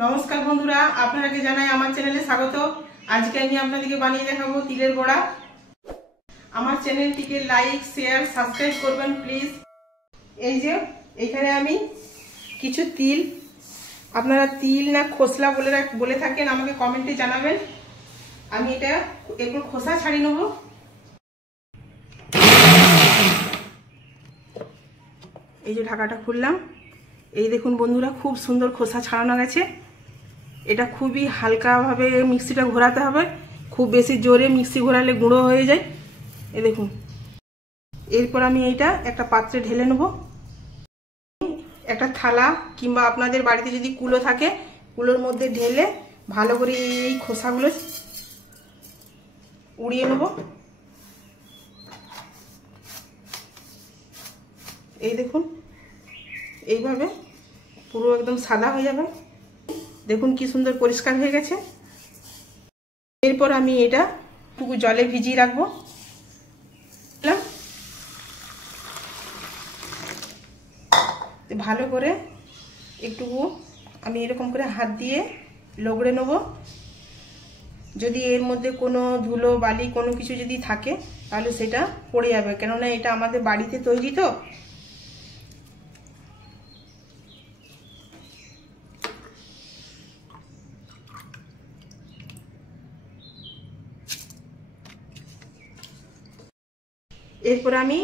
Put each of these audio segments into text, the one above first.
নমস্কার বন্ধুরা, আপনাদেরকে জানাই আমার চ্যানেলে স্বাগত। আজকে আমি আপনাদেরকে বানিয়ে দেখাবো তিলের বড়া। আমার চ্যানেলটিকে লাইক, শেয়ার, সাবস্ক্রাইব করবেন প্লিজ। এই যে এখানে আমি কিছু তিল, আপনারা তিল না খোসলা বলে থাকেন, আমাকে কমেন্টে জানাবেন। আমি এটা এগুলো খোসা ছাড়িয়ে নেব। এই যে ঢাকাটা খুললাম, এই দেখুন বন্ধুরা, খুব সুন্দর খোসা ছাড়ানো গেছে। এটা খুবই হালকাভাবে মিক্সিটা ঘোরাতে হবে, খুব বেশি জোরে মিক্সি ঘোরালে গুঁড়ো হয়ে যায়। এই দেখুন, এরপর আমি এইটা একটা পাত্রে ঢেলে নেব। একটা থালা কিংবা আপনাদের বাড়িতে যদি কুলো থাকে, কুলোর মধ্যে ঢেলে ভালো করে এই খোসাগুলো উড়িয়ে নেব। এই দেখুন, এইভাবে পুরো একদম সাদা হয়ে যাবে। দেখুন কি সুন্দর পরিষ্কার হয়ে গেছে। এরপর আমি এটা একটু জলে ভিজিয়ে রাখবো। ভালো করে একটু আমি এরকম করে হাত দিয়ে লগড়ে নেব। যদি এর মধ্যে কোনো ধুলো বালি কোনো কিছু যদি থাকে তাহলে সেটা পড়ে যাবে, কেননা এটা আমাদের বাড়িতে তৈরি তো। এরপর আমি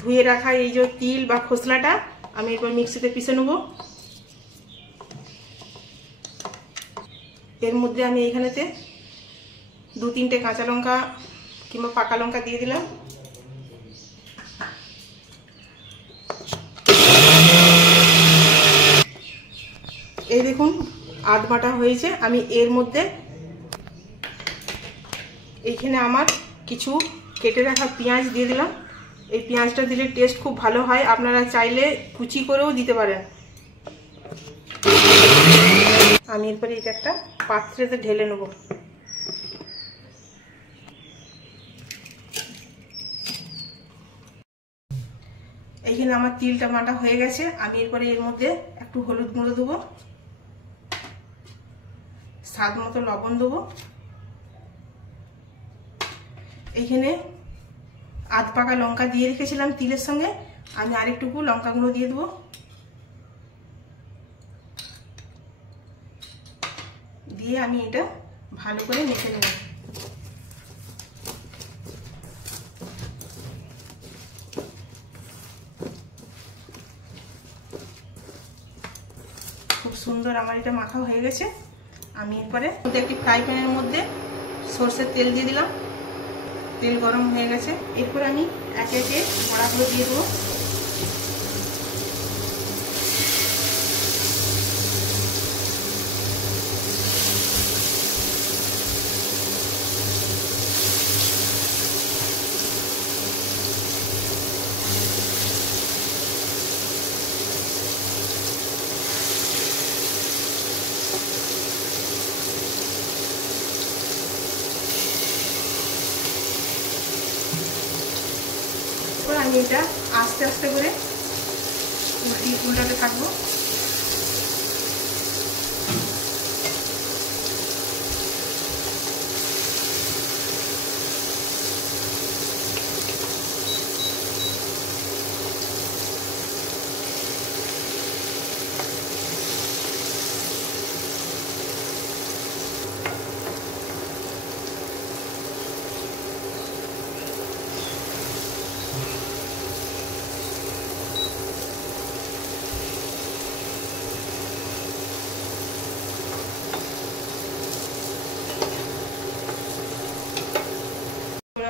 ধুয়ে রাখা এই যে তিল বা খোসলাটা আমি এরপর মিক্সিতে পিষে নেব। এর মধ্যে আমি এইখানেতে 2-3টে কাঁচা লঙ্কা কিংবা পাকা লঙ্কা দিয়ে দিলাম। এই দেখুন আধ বাটা হয়েছে। আমি এর মধ্যে এইখানে আমার কিছু কেটে রাখা পেঁয়াজ দিয়ে দিলাম। এই পেঁয়াজটা দিলে টেস্ট খুব ভালো হয়, আপনারা চাইলে কুচি করেও দিতে পারেন। আমি এরপরে এটা একটা পাত্রেতে ঢেলে নেব। এইখানে আমার তিলটা বাটা হয়ে গেছে। আমি এরপরে এর মধ্যে একটু হলুদ গুঁড়ো দেবো, স্বাদ মতো লবণ দেবো। এইখানে আধ পাকা লঙ্কা দিয়ে রেখেছিলাম তিলের সঙ্গে, আমি আরেকটুকু লঙ্কা গুঁড়ো দিয়ে দেবো। দিয়ে আমি এটা ভালো করে মেখে নেব। খুব সুন্দর আমার এটা মাখা হয়ে গেছে। আমি এরপরে একটি ফ্রাই প্যানের মধ্যে সরষের তেল দিয়ে দিলাম। তেল গরম হয়ে গেছে। এরপর আমি একে একে বড়াগুলো দিয়ে দেবো। আমি এটা আস্তে আস্তে করে উল্টাতে থাকবো।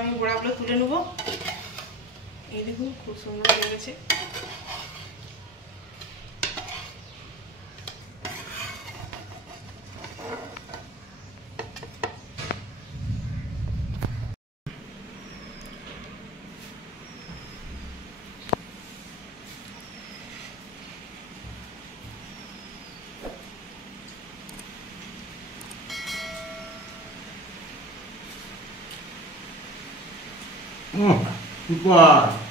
আমি বড়াগুলো তুলে নেব। এই দেখুন খুব সুন্দর হয়ে গেছে। Super.